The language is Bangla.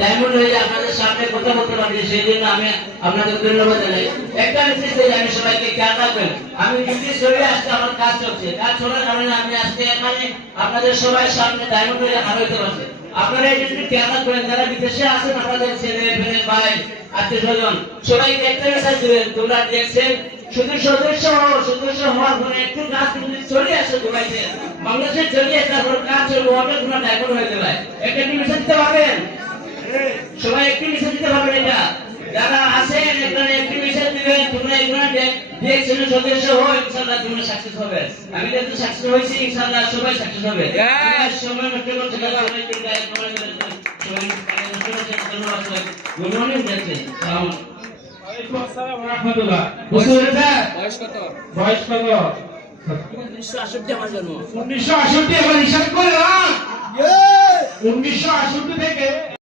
ডায়মন্ড হয়ে আপনাদের সামনে কথা বলতে পারি, সেই জন্য আমি আপনাদের ধন্যবাদ জানাই। একটা মেসেজ দিই আমি সবাইকে, খেয়াল রাখবেন। আমি ডিউটি চলে আসতে আমার কাজ চলছে, কাজ চলার কারণে আমি আজকে এখানে আপনাদের সবাই সামনে ডায়মন্ড হয়ে হার হইতে পারছি। আপনারা এই জিনিসটি খেয়াল রাখবেন, যারা বিদেশে আছেন আপনাদের ছেলে মেয়ে ভাই আত্মীয় স্বজন সবাইকে একটা মেসেজ দিবেন, তোমরা দেখছেন শুধু সদস্য হওয়ার পরে একটু কাজ কিন্তু চলে আসে দুবাইতে, বাংলাদেশে চলে আসে, তারপর কাজ চলবে অনেক গুণা ডায়মন্ড হয়ে যাবে। একটা কি মেসেজ দিতে পারবেন? সবাই একটি মেসেজ দিতে পারবেন? এটা যারা আছেন এখানে একটি মেসেজ দিবেন, তোমরা এখানে দেখছেন সদস্য হও, ইনশাআল্লাহ তোমরা সাকসেস হবে। আমি যেহেতু সাকসেস হয়েছি, ইনশাআল্লাহ সবাই সাকসেস হবে। সময় নষ্ট করতে না, সবাই কিন্তু সবাই ধন্যবাদ। গুড মর্নিং দেখছেন। বয়স কত? 1968 আমার জন্ম। 1968 এবার হিসাব করে 1968 থেকে